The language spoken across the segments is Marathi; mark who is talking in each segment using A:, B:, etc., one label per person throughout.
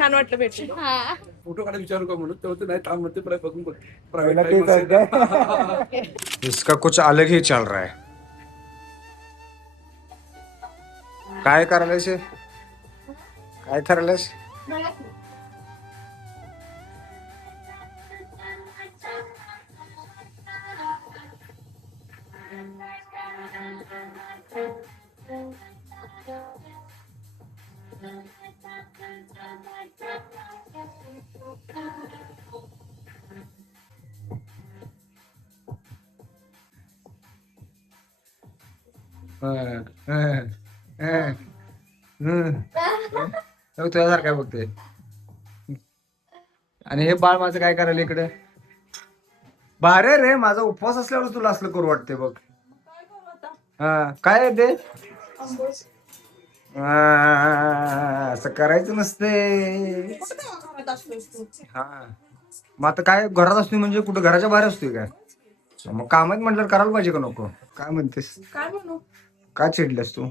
A: छान वाटलं भेटून.
B: हा.
C: फोटो काढायला विचारू का म्हणून? तेव्हा ते नाही थांब म्हणते प्राय- बघून
D: पहिला इसका कुछ अलग ही चल रहा है. काय करायलास हे? काय करायलास हं, तुझ्यासारखं बघते आणि हे बाळ माझं काय करायला इकडे? भारे रे माझा उपवास असल्यावर तुला असलं करू वाटते बघ. हा काय ते? असं करायचं नसते हा. मग आता काय घरात असतोय म्हणजे कुठं घराच्या बाहेर असतोय काय? मग कामात म्हटलं करायला पाहिजे का नको? काय म्हणतेस?
A: काय म्हणू?
D: का चिडल्यास तू?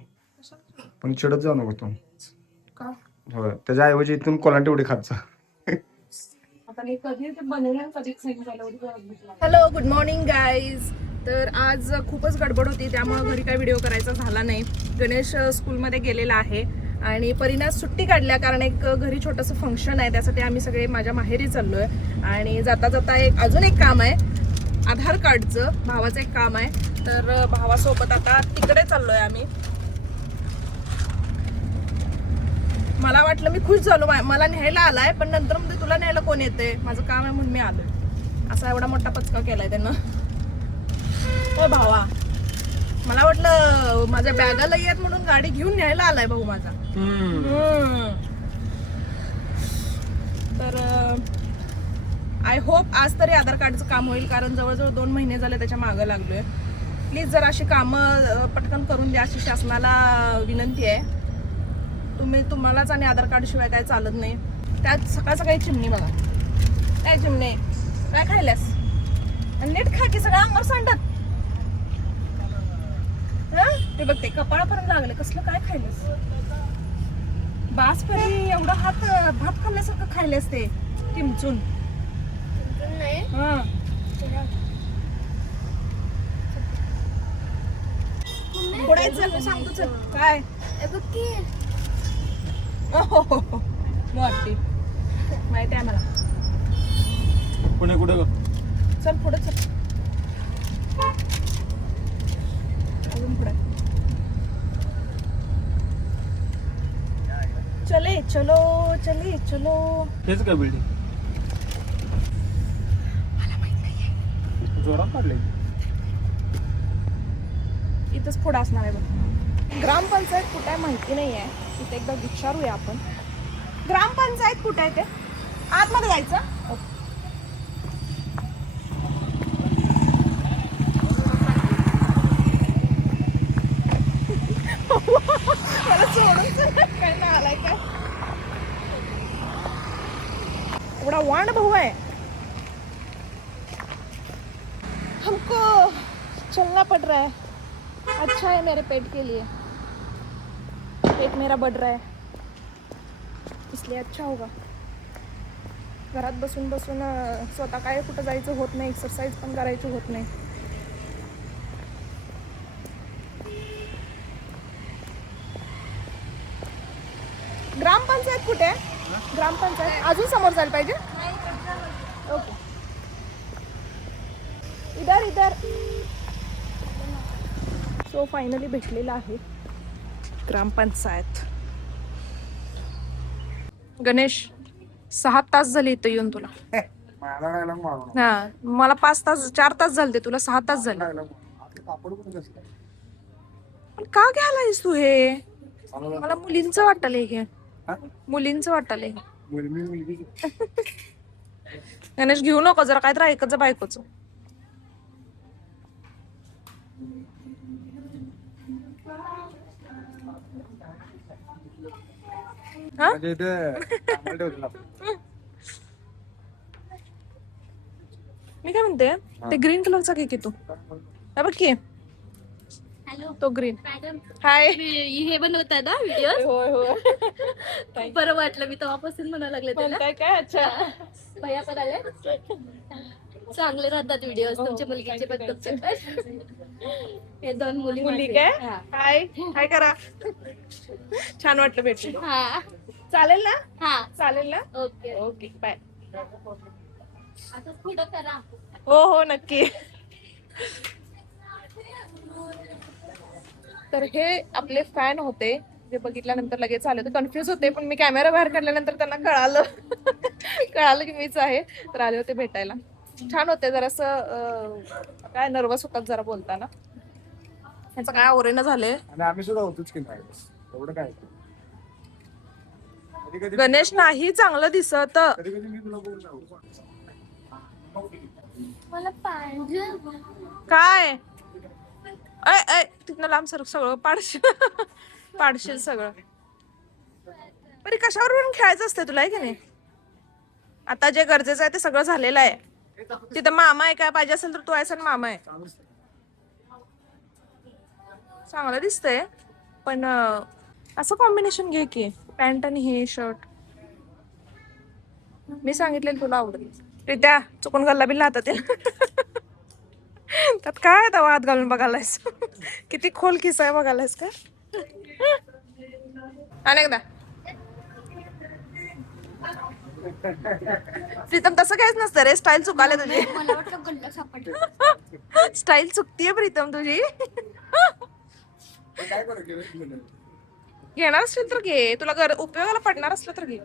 D: पण चिडत जाऊ नको तू.
A: का?
D: होय त्याच्याऐवजी इथून कोलांटी उडी खात जा.
A: आता मी कधी ते बनवलं कधीच नाही झालं हॅलो गुड मॉर्निंग गाईज तर आज खूपच गडबड होती त्यामुळे घरी काही व्हिडिओ करायचा झाला नाही. गणेश स्कूलमध्ये गेलेला आहे. आणि परिणास सुट्टी काढल्या कारण एक घरी छोटंसं फंक्शन आहे त्यासाठी आम्ही सगळे माझ्या माहेरी चाललोय. आणि जाता जाता एक अजून एक काम आहे. आधार कार्डचं भावाचं एक काम आहे. तर भावासोबत आता तिकडे चाललोय आम्ही. मला वाटलं मी खुश झालो. मला न्यायला आलाय पण नंतर म्हणजे तुला न्यायला कोण येते माझं काम आहे म्हणून मी आलोय. असा एवढा मोठा पचका केलाय त्यानं. हो भावा. मला वाटलं माझ्या बॅगाला येत म्हणून गाडी घेऊन न्यायला आलाय भाऊ माझा. हम्म. तर आय होप आज तरी आधार कार्डचं काम होईल कारण जवळजवळ दोन महिने झाले त्याच्या मागं लागलो आहे प्लीज जर अशी कामं पटकन करून द्या अशी शासनाला विनंती आहे. तुम्ही तुम्हालाच आणि आधार कार्डशिवाय काय चालत नाही. त्यात सकाळ सकाळी चिमणी बघा. काय चिमणी? काय खायल्यास? नीट खा की सगळं अंगावर सांडत. ते बघते कपाळापर्यंत लागले. कसलं काय खायलंस बास एवढा एवढं हात भात खाल्ल्यासारखं खायलेस ते
B: नाही.
A: हं. सांगतो चल. काय?
B: बघ की.
A: वाटते माहिती आहे मला.
C: पुणे कुठे ग?
A: चल पुढे चल. अजून पुढे. चले चलो चले चलो.
C: हेच काय बिल्डिंग जोरात पडले
A: इथंच पुढे असणार आहे बघ. ग्रामपंचायत कुठे आहे माहिती नाही आहे इथे एकदा विचारूया आपण. ग्रामपंचायत कुठे आहे ते? आतमध्ये जायचं? मला सोडून काय आलाय काय एवढा वाण भाऊ आहे. हमको चलना पड़ रहा है। अच्छा है मेरे पेट के लिए। पेट मेरा बढ़ रहा है। इसलिए अच्छा होगा। घरात बसून बसून स्वतः काय कुठं जायचं होत नाही एक्सरसाइज पण करायची होत नाही. ग्रामपंचायत कुठे आहे? ग्रामपंचायत? अजून समोर जायला पाहिजे? ओके. इधर इधर। सो फायनली भेटलेला आहे ग्रामपंचायत. गणेश सहा तास झाले इथं येऊन तुला.
D: काय
A: हा मला पाच तास चार तास झाले तुला सहा तास झाले.
D: पण
A: का घ्यायलायस तू हे? मला मुलींचं वाटलंय हे? मुलींचं
D: मुलगी
A: गणेश घेऊ नको जरा काहीतरी ऐकत जा बायकोचं. हा?
D: म्हणजे इथं ठेवलेलं.
A: मी काय म्हणते? ते ग्रीन कलरचा केक येतो. हा बघ की.
B: हॅलो.
A: तो ग्रीन हाय
B: हे बनवताय ना व्हिडिओ
A: होय होय.
B: बरं वाटलं मी तेव्हापासून म्हणायला लागले त्याला.
A: म्हणताय काय अच्छा?
B: भैया पण आले. चांगले राहतात व्हिडिओ तुमच्या मुलगीचे पण तुमचे हे दोन मुली
A: मुली
B: माझे.
A: काय?
B: हा.
A: हाय. हाय करा. छान वाटलं भेटून.
B: हा.
A: चालेल ना?
B: हा.
A: चालेल ना?
B: ओके.
A: Okay bye.
B: आता पुढं करा.
A: हो हो नक्की. तर हे आपले फॅन होते. जे बघितल्यानंतर लगेच आले तर कन्फ्युज होते पण मी कॅमेरा बाहेर काढल्यानंतर त्यांना कळालं. कळालं की मीच आहे. तर आले होते भेटायला. छान होते जरासं काय नर्वस होतात जरा बोलताना. ह्याचं काय ओरेनं झालंय?
D: आणि आम्ही सुद्धा होतोच की नाही. एवढं काय? कधी कधी
A: गणेश नाही चांगलं दिसत.
D: कधी कधी मी तुला बोलतो
B: मला पांढर
A: काय? अय अय तिथनं लांब सर सगळं पाडशील. पाडशील सगळं. बरी कशावर पण खेळायचं असतं तुला आहे की नाही? आता जे गरजेचं आहे ते सगळं झालेलं आहे. तिथं मामा आहे काय पाहिजे असेल तर तू आहेस आणि मामा आहे. चांगलं दिसतंय. पण असं कॉम्बिनेशन घे की पॅन्ट आणि हे शर्ट मी सांगितलेलं तुला आवडेल. ते त्या चुकून गल्ला बिल्ला हातात त्यात काय दवा हात घालून बघायलायस? किती खोल किस आहे बघायलायस का? अनेकदा. प्रीतम तसं काहीच नसतं रे. स्टाईल चुकाले तुझी.
B: मला वाटलं गल्ला सापडला.
A: स्टाईल चुकतीये प्रीतम तुझी.
C: काय करू गेलं
A: घेणार असतील तर घे. तुला घर उपयोगाला पडणार असलं तर घे.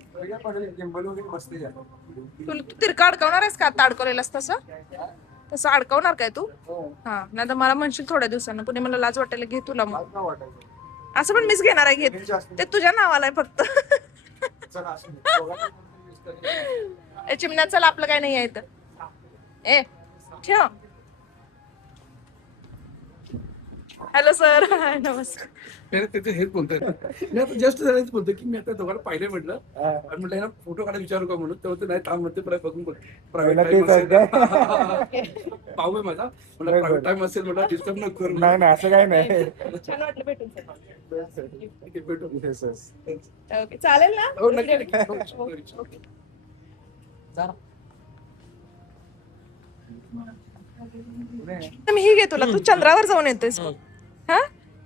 A: तुला तू तिरका अडकवणार आहेस का? आता अडकवलेलास तसं? तसं अडकवणार काय तू? हा. नाही तर मला म्हणशील थोड्या दिवसानं. पुणे मला लाज वाटायला घे तुला मग. असं पण मीच घेणार आहे घेत. ते तुझ्या नावाला आहे फक्त.
D: चला
A: ए आपलं काय नाही आहे तर ए ठेव. हॅलो सर हाय नमस्कार.
C: नाही, त्याचं हेच बोलतोय. मी आता जस्ट झाल्याच बोलतो की मी आता दोघांना पाहिलं म्हटलं. आणि म्हटलं ना फोटो काढा विचारू का? म्हणून. तेव्हा ते नाही थांब म्हणते प्राय बघून
D: पहिला
C: प्रायव्हेट टाइम असेल. पाहू आहे माझा. म्हटलं
D: बरं,
C: प्रायव्हेट. टाइम असेल म्हटलं डिस्टर्ब न करू.
D: नाही नाही असं काही नाही.
A: छान वाटलं भेटून
C: ठीक आहे, भेटू.
D: Yes, yes.
A: ओके चालेल ना?
C: हो नक्की नक्की. हो, हो.
A: तर मी घे तुला. तू चंद्रावर जाऊन येतोयस. मग. हा.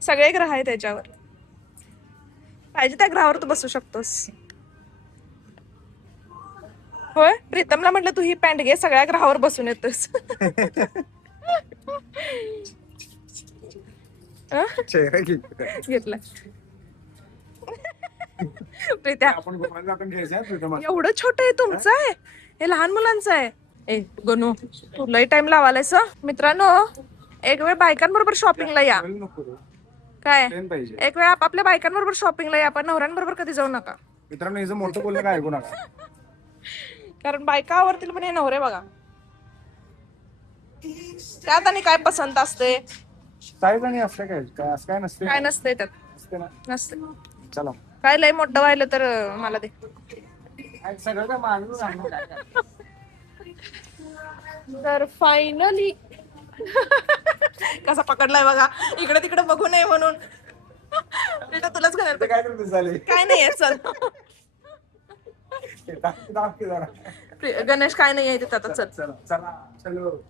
A: सगळे ग्रह आहे त्याच्यावर. पाहिजे त्या ग्रहावर तू बसू शकतोस. होय? प्रीतमला म्हटलं तू ही पॅन्ट घे सगळ्या ग्रहावर बसून येतोस. अं?
D: चेहरा की
A: घेतला. प्रीत्या. एवढं छोट आहे तुमचं आहे? हे लहान मुलांचं आहे? ए गणू तुलाही टाइम लावालायस? मित्रांनो एक वेळ बायकांबरोबर शॉपिंगला या. काय?
D: पाहिजे.
A: एक वेळ आपापल्या बायकांबरोबर शॉपिंगला या पण नवऱ्यांबरोबर कधी जाऊ नका.
D: मित्रांनो हिचं मोठं बोलणं काय ऐकू नका.
A: कारण बायका आवडतील पण हे नवरे बघा. त्यात आणि काय पसंत असते
D: साईज आणि असं काय? काय असं काय नसते
A: काय नसते त्यात.
D: नसते ना?
A: नसते
D: चला.
A: काय लय मोठं व्हायलं तर अं, मला दे.
D: सगळं काय मागून आणून काय काय.
A: तर फायनली कसा पकडलाय बघा. इकडे तिकडे बघू नये म्हणून. बेटा तुलाच घालायचं
D: काय करते झाले
A: काय नाहीये चल. प्रि- गणेश काय नाही आहे तिथं आता चल.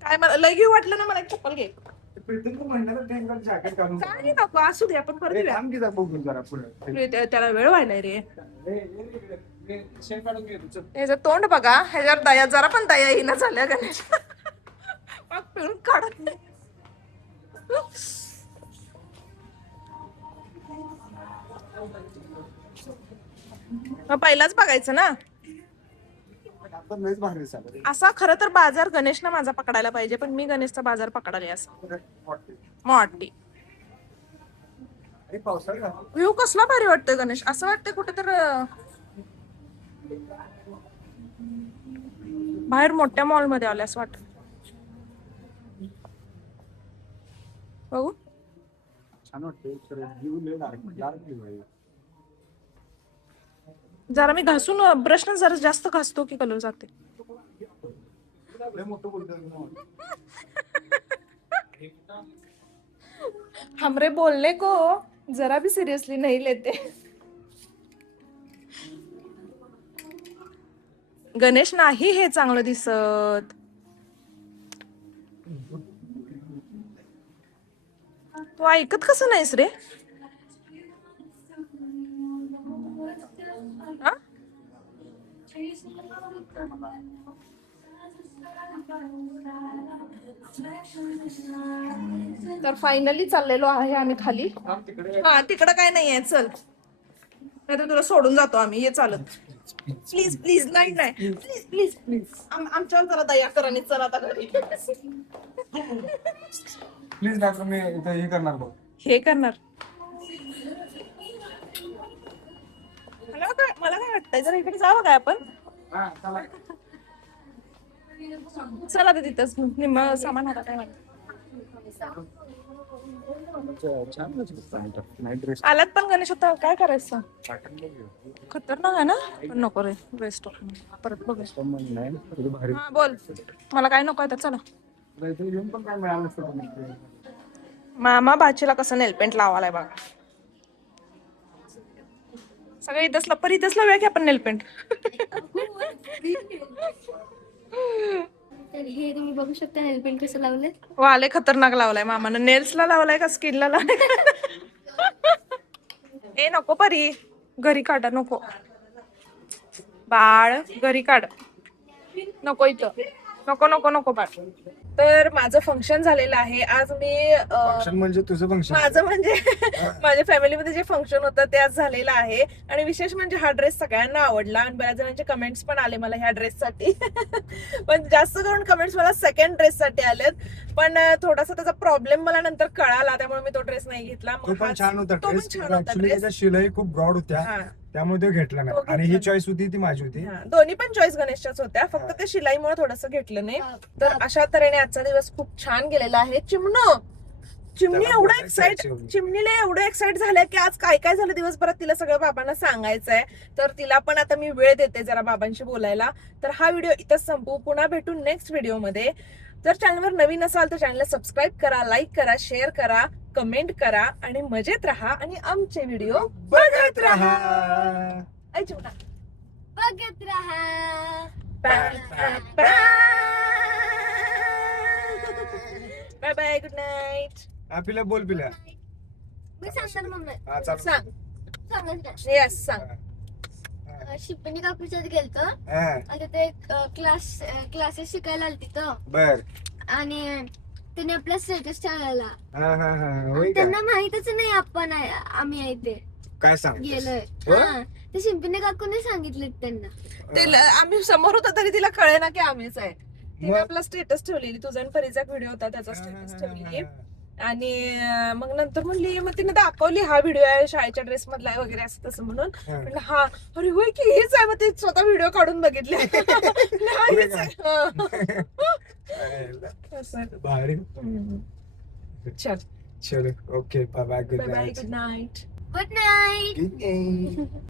A: काय मला लय घेऊ वाटलं ना मला एक चप्पल घे. काय नको असू दे आपण परत येऊया. त्याला वेळ व्हायलाय रे. ह्याचं तोंड बघा ह्याच्यावर दया जरा पण दया येईना झाल्या गणेश. पिळून काढत नाही. मग पहिलाच बघायचं ना?
D: लयच भारी.
A: असा खरं तर बाजार गणेशनं माझा पकडायला पाहिजे पण मी गणेशचा बाजार पकडाले असं.
D: घाल.
A: व्ह्यू कसला भारी वाटतोय गणेश. असं वाटतंय कुठे तर बाहेर मोठ्या मॉलमध्ये आले असं वाटत. बघू.
D: छान वाटते आहे.
A: जरा मी घासून ब्रशनं जरा जास्त घासतो की कलर जाते.
D: ना.
A: हमरे बोलने को जरा भी सिरियसली नहीं लेते. गणेश नाही हे चांगलं दिसत. तू ऐकत कसं नाहीस रे? हा? तर फायनली चाललेलो आहे आम्ही खाली. हा तिकडं काय नाहीये चल. नाही तुला सोडून जातो आम्ही ये चालत. प्लीज प्लीज नाही नाही. प्लीज प्लीज प्लीज आमच्यावर जरा दया कर आणि चल आता घरी.
D: प्लीज डॉक्टर मी इथं हे करणार बघ.
A: हे करणार. मला काय मला काय वाटतंय? जरा इकडे जावं काय आपण. चला. तर तिथंच. निम्म सामान आता काय आलात पण गणेश होता काय करायचं? खतरनाक आहे ना? पण नको रे वेस्ट परत बघू हा बोल. मला काय नको आहे तर चला.
D: घेऊन पण काय मिळालं नसतं पण इथे.
A: मामा बाचीला कसं नेलपेंट लावालाय बघा. सगळं इथंच लपर इथंच लावूया की आपण नेलपेंट
B: तर हे तुम्ही बघू शकता हेल्पेन कसं लावलंय.
A: वाले खतरनाक लावलाय मामानं. नेल्सला लावलाय का स्किनला लावलाय ए नको परी. घरी काढा नको. बाळ घरी काढ. नको इथं. नको नको नको बाळ. तर माझं फंक्शन झालेलं आहे. आज मी
D: फंक्शन म्हणजे तुझं फंक्शन
A: माझं म्हणजे माझ्या फॅमिलीमध्ये जे फंक्शन होतं ते आज झालेलं आहे. आणि विशेष म्हणजे हा ड्रेस सगळ्यांना आवडला आणि बऱ्याच जणांचे कमेंट्स पण आले मला ह्या ड्रेससाठी पण जास्त करून कमेंट्स मला सेकंड ड्रेससाठी आलेत. पण थोडासा त्याचा प्रॉब्लेम मला नंतर कळाला त्यामुळे मी तो ड्रेस नाही घेतला.
D: तो पण छान होता शिलाई खूप ब्रॉड होत्या. त्यामुळे तो घेतला नाही. आणि ही चॉईस होती ती माझी होती.
A: हा, दोन्ही पण चॉईस गणेशच्याच होत्या. फक्त ते शिलाईमुळे थोडस घेतलं नाही. तर अशा तऱ्हेने आजचा दिवस खूप छान गेलेला आहे. चिमणो! चिमणी
D: त्याला
A: एवढं
D: बोलायचं
A: एक्साइट. चिमणीला एवढं एक्साइट झालंय की आज काय काय झालं दिवसभरात तिला सगळं बाबांना सांगायचंय. तर तिला पण आता मी वेळ देते जरा बाबांशी बोलायला. तर हा व्हिडिओ इथंच संपू पुन्हा भेटू नेक्स्ट व्हिडिओमध्ये जर चॅनलवर नवीन असाल तर चॅनलला सबस्क्राईब करा लाईक करा शेअर करा कमेंट करा आणि मजेत राहा आणि आमचे व्हिडिओ बघत राहा. ऐ चिमणा
B: बघत राहा.
A: बाय बाय गुड नाईट
D: हा बोल पिल्या
B: मी सांगणार मम्मी.
D: हा चालू.
A: सांग.
B: सांगत.
A: येस सांग.
B: शिपणी काकूच्यात गेलतो.
D: हा.
B: आणि ते क्लास क्लासेस शिकायला आली तिथं
D: बर.
B: आणि त्याने आपला स्टेटस ठेवलेला
D: हा हा हा होय
B: आणि
D: का?
B: त्यांना माहितच नाही आपण आहे आम्ही आहे ते.
D: काय सांग
B: गेलोय.
D: हो?
B: हा ते शिंपीने काकूने सांगितलं त्यांना.
A: तिला आम्ही समोर होतो तरी तिला कळे ना की आम्हीच आहे. तिने
D: मग?
A: आपला स्टेटस ठेवलेली. तुझा आणि परीचा व्हिडिओ होता त्याचा स्टेटस ठेवलेली. आणि मग नंतर म्हणली मग तिने दाखवली हा व्हिडिओ आहे शाळेच्या ड्रेस मधला आहे वगैरे असं तसं म्हणून. म्हणलं हा अरे होय की हेच आहे मग ते स्वतः व्हिडिओ काढून बघितले. चल.
D: चलो okay bye bye
A: good night
B: good night
D: good night